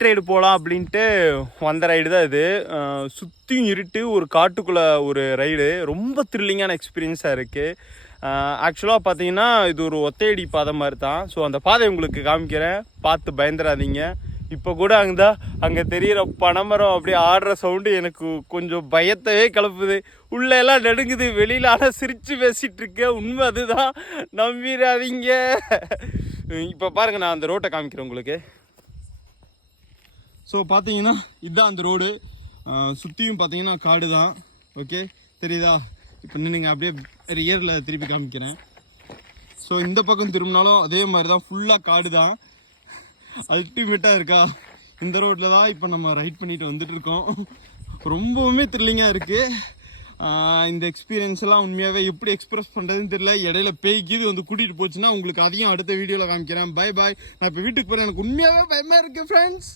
Night ride போகலாம் அப்படின்ட்டு வந்த ரைடு தான் இது. சுற்றியும் இருட்டு, ஒரு காட்டுக்குள்ளே ஒரு ரைடு. ரொம்ப த்ரில்லிங்கான எக்ஸ்பீரியன்ஸாக இருக்குது. ஆக்சுவலாக பார்த்தீங்கன்னா இது ஒரு ஒத்தையடி பாதை மாதிரி தான். ஸோ அந்த பாதை உங்களுக்கு காமிக்கிறேன், பார்த்து பயந்துடாதீங்க. இப்போ கூட அங்கே தெரிகிற பனைமரம் அப்படியே ஆடுற சவுண்டு எனக்கு கொஞ்சம் பயத்தையே கிளப்புது. உள்ள எல்லாம் நடுங்குது, வெளியில் ஆனால் சிரித்து பேசிகிட்டு இருக்கேன். உண்மை அதுதான், நம்பிடாதீங்க. இப்போ பாருங்கள், நான் அந்த ரோட்டை காமிக்கிறேன் உங்களுக்கு. ஸோ பார்த்தீங்கன்னா இதுதான் அந்த ரோடு. சுற்றியும் பார்த்தீங்கன்னா காடு தான். ஓகே, தெரியுதா? இப்போ நீங்கள் அப்படியே ரியரில் திருப்பி காமிக்கிறேன். ஸோ இந்த பக்கம் திரும்பினாலும் அதே மாதிரி தான், ஃபுல்லாக காடு தான். அல்டிமேட்டாக இருக்கா? இந்த ரோட்டில் தான் இப்போ நம்ம ரைட் பண்ணிட்டு வந்துட்டு இருக்கோம். ரொம்பவுமே த்ரில்லிங்காக இருக்குது. இந்த எக்ஸ்பீரியன்ஸ் எல்லாம் உண்மையாகவே எப்படி எக்ஸ்பிரஸ் பண்ணுறதுன்னு தெரியல. இடையில பேய்க்கு வந்து கூட்டிகிட்டு போச்சுன்னா உங்களுக்கு அதையும் அடுத்த வீடியோவில் காமிக்கிறேன். Bye bye. நான் இப்போ வீட்டுக்கு போகிறேன். எனக்கு உண்மையாகவே பயமாக இருக்குது ஃப்ரெண்ட்ஸ்.